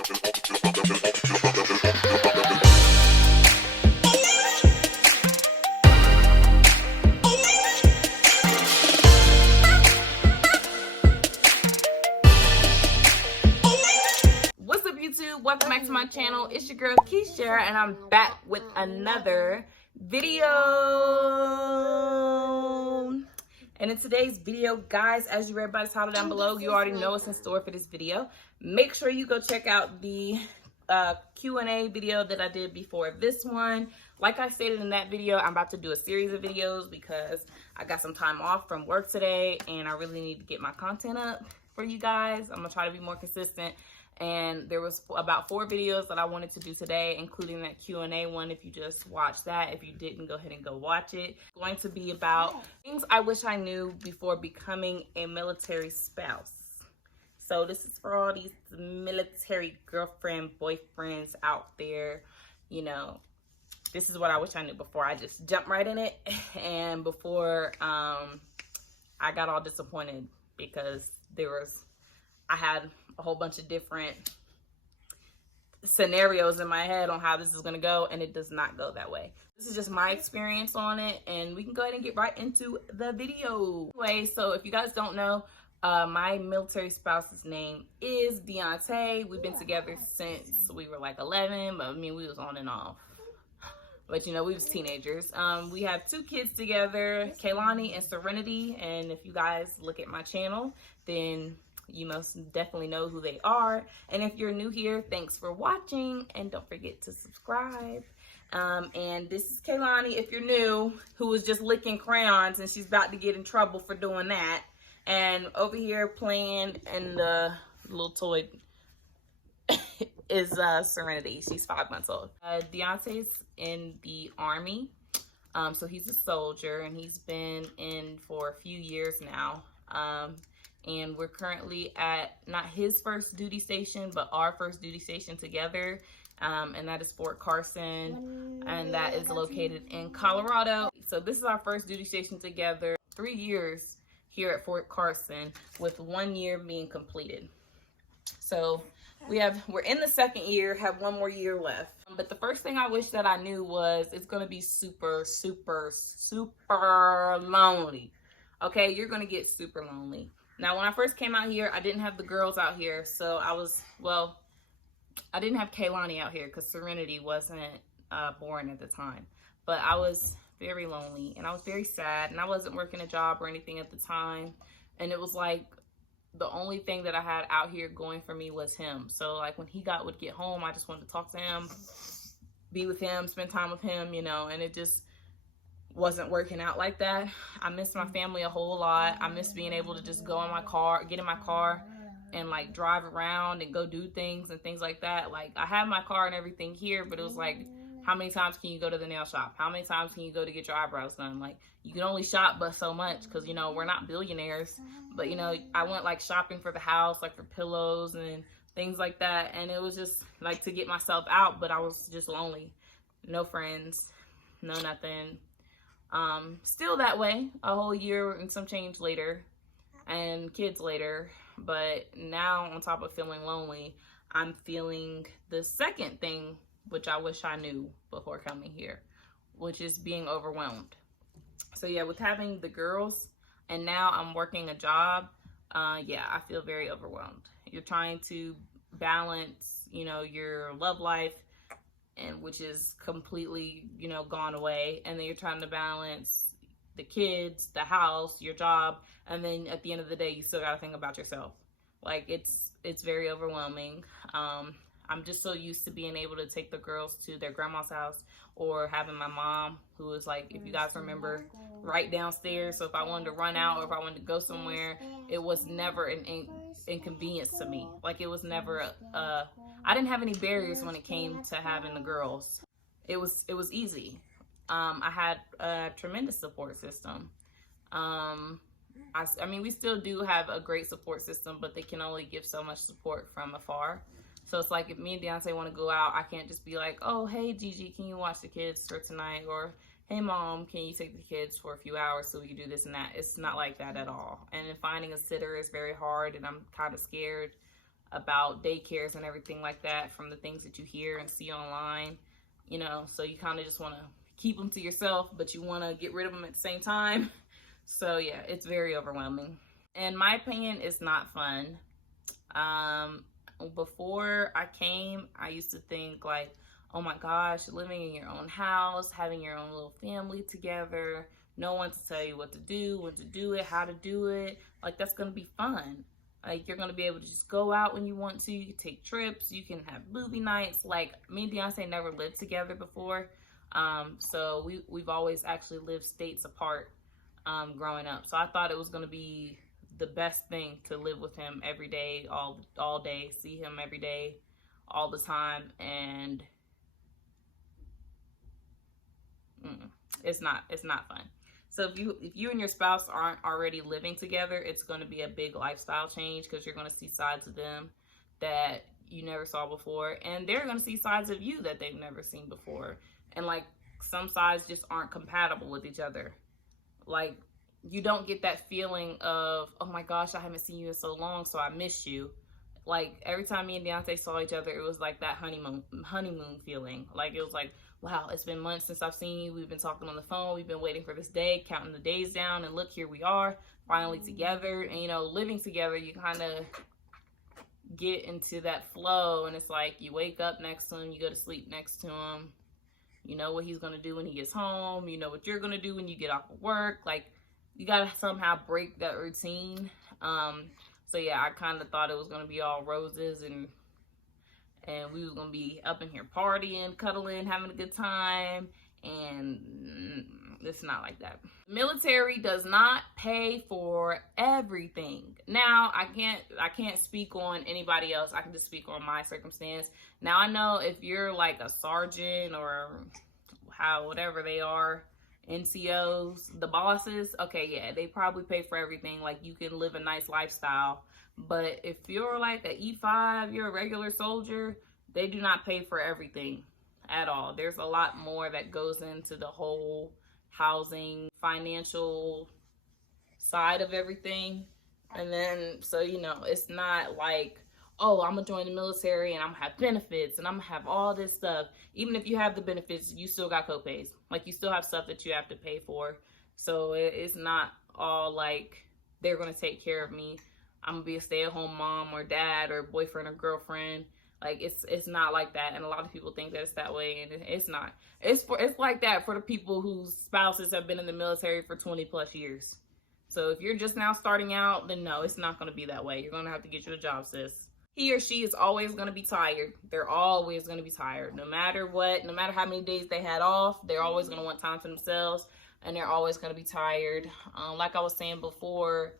What's up, YouTube? Welcome back to my channel. It's your girl Keisha, and I'm back with another video. And in today's video, guys, as you read by the title down below, you already know what's in store for this video. Make sure you go check out the Q&A video that I did before this one. Like I stated in that video, I'm about to do a series of videos because I got some time off from work today and I really need to get my content up for you guys. I'm gonna try to be more consistent. And there was about 4 videos that I wanted to do today, including that Q&A one. If you just watched that, if you didn't, go ahead and go watch it. It's going to be about things I wish I knew before becoming a military spouse. So this is for all these military girlfriend, boyfriends out there. You know, this is what I wish I knew before I just jumped right in it. And before I got all disappointed because I had a whole bunch of different scenarios in my head on how this is going to go, and it does not go that way. This is just my experience on it, and we can go ahead and get right into the video. Anyway, so if you guys don't know, my military spouse's name is Deontay. We've been together since we were like 11, but I mean, we was on and off. But you know, we was teenagers. We have 2 kids together, Kaylani and Serenity. And if you guys look at my channel, then you most definitely know who they are. And if you're new here, thanks for watching. And don't forget to subscribe. And this is Kaylani, if you're new, who was just licking crayons and she's about to get in trouble for doing that. And over here playing in the little toy is Serenity. She's 5 months old. Deontay's in the Army. So he's a soldier and he's been in for a few years now. And we're currently at not his first duty station, but our first duty station together. And that is Fort Carson, and that is located in Colorado. So this is our first duty station together. 3 years here at Fort Carson, with 1 year being completed. So we're in the 2nd year, have 1 more year left. But the first thing I wish that I knew was it's gonna be super, super, super lonely. Okay, you're gonna get super lonely. Now, when I first came out here, I didn't have the girls out here, so I didn't have Kaylani out here because Serenity wasn't born at the time. But I was very lonely and I was very sad, and I wasn't working a job or anything at the time. And it was like the only thing that I had out here going for me was him. So like when he would get home, I just wanted to talk to him, be with him, spend time with him, you know, and it just wasn't working out like that. I missed my family a whole lot. I missed being able to just go in my car, get in my car and like drive around and go do things and things like that. Like I have my car and everything here, but it was like, how many times can you go to the nail shop? How many times can you go to get your eyebrows done? Like you can only shop but so much because, you know, we're not billionaires. But, you know, I went like shopping for the house, like for pillows and things like that. And it was just like to get myself out, but I was just lonely. No friends, no nothing. Still that way a whole year and some change later and kids later. But now on top of feeling lonely, I'm feeling the second thing, which I wish I knew before coming here, which is being overwhelmed. So yeah, with having the girls and now I'm working a job, yeah, I feel very overwhelmed. You're trying to balance, you know, your love life, and which is completely, you know, gone away. And then you're trying to balance the kids, the house, your job. And then at the end of the day, you still got to think about yourself. Like it's very overwhelming. I'm just so used to being able to take the girls to their grandma's house, or having my mom, who was like, if you guys remember, right downstairs. So if I wanted to run out or if I wanted to go somewhere, it was never an inconvenience to me. Like it was never I didn't have any barriers when it came to having the girls. It was easy. I had a tremendous support system. I mean, we still do have a great support system, but they can only give so much support from afar. So it's like if me and Deontay want to go out, I can't just be like, oh, hey, Gigi, can you watch the kids for tonight? Or, hey, Mom, can you take the kids for a few hours so we can do this and that? It's not like that at all. And then finding a sitter is very hard, and I'm kind of scared. about daycares and everything like that from the things that you hear and see online, you know, so you kind of just want to keep them to yourself, but you want to get rid of them at the same time. So yeah, it's very overwhelming. In my opinion, it's not fun. Before I came, I used to think like, oh my gosh, living in your own house, having your own little family together, no one to tell you what to do, when to do it, how to do it, like that's gonna be fun. Like you're gonna be able to just go out when you want to, you can take trips, you can have movie nights. Like me and Beyonce never lived together before. So we've always actually lived states apart growing up. So I thought it was gonna be the best thing to live with him every day, all day, see him every day, all the time, and it's not fun. So if you and your spouse aren't already living together, it's going to be a big lifestyle change because you're going to see sides of them that you never saw before, and they're going to see sides of you that they've never seen before. And like some sides just aren't compatible with each other. Like you don't get that feeling of, oh my gosh, I haven't seen you in so long, so I miss you. Like every time me and Beyonce saw each other, it was like that honeymoon feeling. Like it was like, wow, it's been months since I've seen you. We've been talking on the phone. We've been waiting for this day, counting the days down, and look, here we are, finally together. And you know, living together, you kind of get into that flow, and it's like you wake up next to him, you go to sleep next to him. You know what he's gonna do when he gets home. You know what you're gonna do when you get off of work. Like you gotta somehow break that routine. So yeah, I kind of thought it was gonna be all roses and we was gonna be up in here partying, cuddling, having a good time, and it's not like that. Military does not pay for everything. Now, I can't speak on anybody else. I can just speak on my circumstance. Now, I know if you're like a sergeant or whatever they are, NCOs, the bosses, okay, yeah, they probably pay for everything. Like you can live a nice lifestyle. But if you're like an E5, you're a regular soldier, they do not pay for everything at all. There's a lot more that goes into the whole housing, financial side of everything. And then, so, you know, it's not like, oh, I'm gonna join the military and I'm gonna have benefits and I'm gonna have all this stuff. Even if you have the benefits, you still got copays. Like you still have stuff that you have to pay for. So it's not all like they're gonna take care of me. I'm gonna be a stay-at-home mom or dad or boyfriend or girlfriend. Like it's not like that, and a lot of people think that it's that way, and it's not. It's like that for the people whose spouses have been in the military for 20 plus years. So if you're just now starting out, then no, it's not gonna be that way. You're gonna have to get you a job, sis. He or she is always gonna be tired. They're always gonna be tired, no matter what, no matter how many days they had off. They're always gonna want time for themselves, and they're always gonna be tired. Like I was saying before.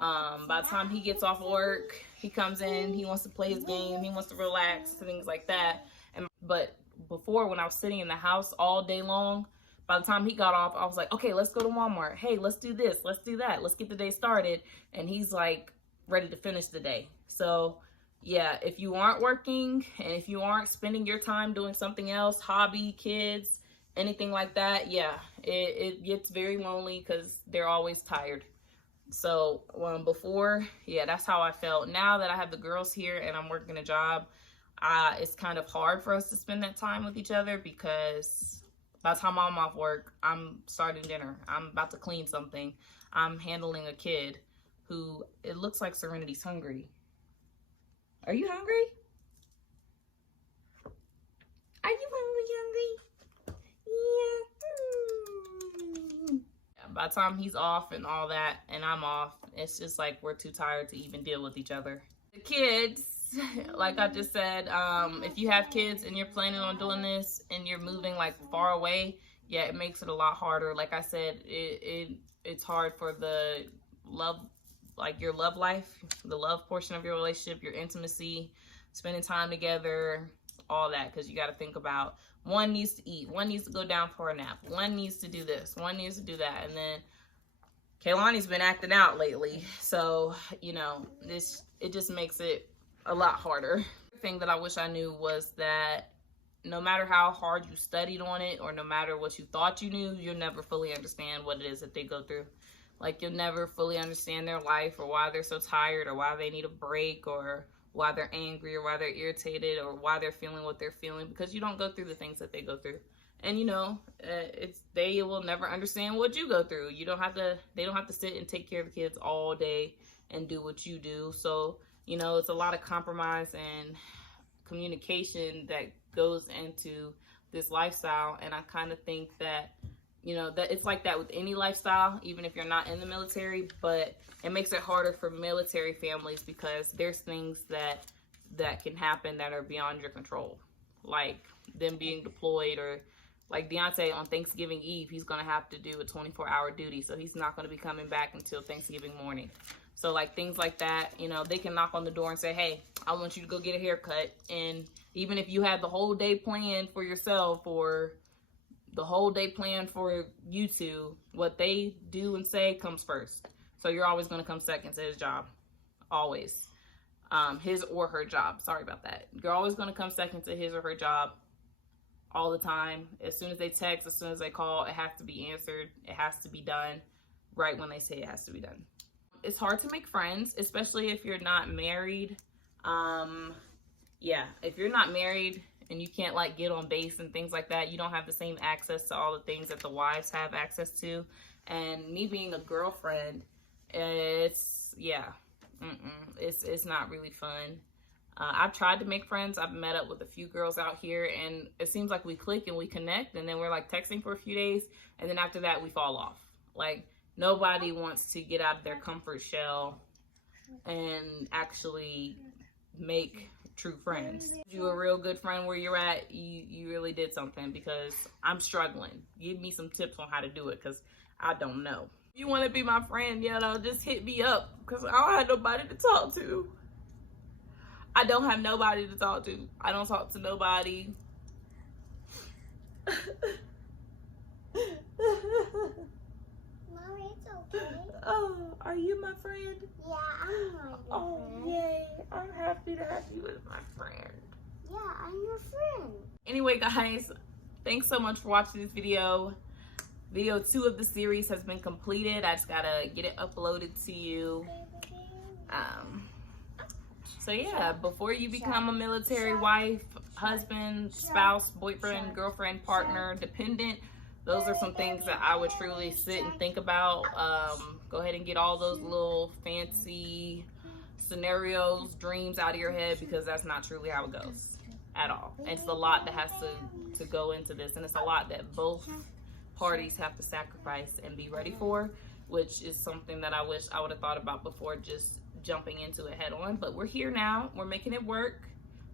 By the time he gets off work, he comes in, he wants to play his game, he wants to relax, things like that. But before, when I was sitting in the house all day long, by the time he got off, I was like, okay, let's go to Walmart. Hey, let's do this, let's do that, let's get the day started. And he's like ready to finish the day. So yeah, if you aren't working and if you aren't spending your time doing something else, hobby, kids, anything like that, yeah, it gets very lonely because they're always tired. So before, yeah, that's how I felt. Now that I have the girls here and I'm working a job, it's kind of hard for us to spend that time with each other because by the time I'm off work, I'm starting dinner. I'm about to clean something. I'm handling a kid who, it looks like Serenity's hungry. Are you hungry? Are you hungry? Yeah. By the time he's off and all that, and I'm off, it's just like we're too tired to even deal with each other. The kids, like I just said, if you have kids and you're planning on doing this and you're moving like far away, yeah, it makes it a lot harder. Like I said, it's hard for the love, like your love life, the love portion of your relationship, your intimacy, spending time together, all that, because you got to think about one needs to eat, one needs to go down for a nap, one needs to do this, one needs to do that. And then Kaylani's been acting out lately, so you know, it just makes it a lot harder. The thing that I wish I knew was that no matter how hard you studied on it or no matter what you thought you knew, you'll never fully understand what it is that they go through. Like you'll never fully understand their life or why they're so tired or why they need a break or why they're angry or why they're irritated or why they're feeling what they're feeling, because you don't go through the things that they go through. And you know, they will never understand what you go through. They don't have to sit and take care of the kids all day and do what you do. So, you know, it's a lot of compromise and communication that goes into this lifestyle. And I kind of think that, you know, that it's like that with any lifestyle, even if you're not in the military, but it makes it harder for military families because there's things that can happen that are beyond your control, like them being deployed, or like Deontay on Thanksgiving Eve, he's going to have to do a 24-hour duty. So he's not going to be coming back until Thanksgiving morning. So like things like that, you know, they can knock on the door and say, hey, I want you to go get a haircut. And even if you had the whole day planned for yourself or the whole day planned for you two, what they do and say comes first. So you're always going to come second to his job. Always. His or her job. Sorry about that. You're always going to come second to his or her job all the time. As soon as they text, as soon as they call, it has to be answered. It has to be done right when they say it has to be done. It's hard to make friends, especially if you're not married. Yeah, if you're not married and you can't like get on base and things like that, you don't have the same access to all the things that the wives have access to. And me being a girlfriend, it's not really fun. I've tried to make friends. I've met up with a few girls out here, and it seems like we click and we connect, and then we're like texting for a few days, and then after that we fall off. Like, nobody wants to get out of their comfort shell and actually make true friends. You're a real good friend where you're at, you really did something, because I'm struggling. Give me some tips on how to do it, because I don't know. If you want to be my friend, just hit me up, because I don't have nobody to talk to. I don't have nobody to talk to. I don't talk to nobody. Mommy, it's okay. Oh, are you my friend? Yeah, I'm your friend. Oh, yay. I'm happy to have you as my friend. Yeah, I'm your friend. Anyway, guys, thanks so much for watching this video. Video 2 of the series has been completed. I just gotta get it uploaded to you. So yeah, before you become a military wife, husband, spouse, boyfriend, girlfriend, partner, dependent, those are some things that I would truly sit and think about. Go ahead and get all those little fancy scenarios, dreams out of your head, because that's not truly how it goes at all. It's a lot that has to go into this, and it's a lot that both parties have to sacrifice and be ready for, which is something that I wish I would have thought about before just jumping into it head on. But we're here now, we're making it work.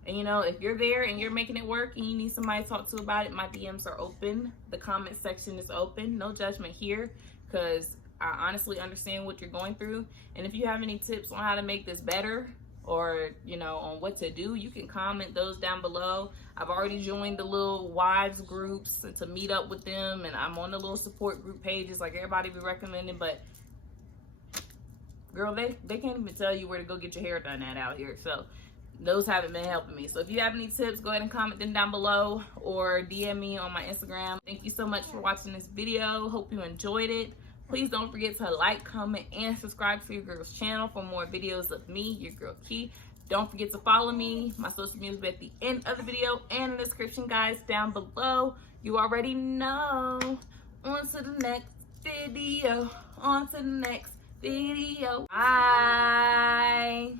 And you know, if you're there and you're making it work and you need somebody to talk to about it, my DMs are open. The comment section is open. No judgment here, because I honestly understand what you're going through. And if you have any tips on how to make this better, or you know, on what to do, you can comment those down below. I've already joined the little wives groups to meet up with them, and I'm on the little support group pages like everybody be recommending, but girl, they can't even tell you where to go get your hair done at out here. So those haven't been helping me. So if you have any tips, go ahead and comment them down below or DM me on my Instagram. Thank you so much for watching this video. Hope you enjoyed it. Please don't forget to like, comment, and subscribe to your girl's channel for more videos of me, your girl Key. Don't forget to follow me. My social media will be at the end of the video and in the description, guys, down below. You already know. On to the next video. On to the next video. Bye.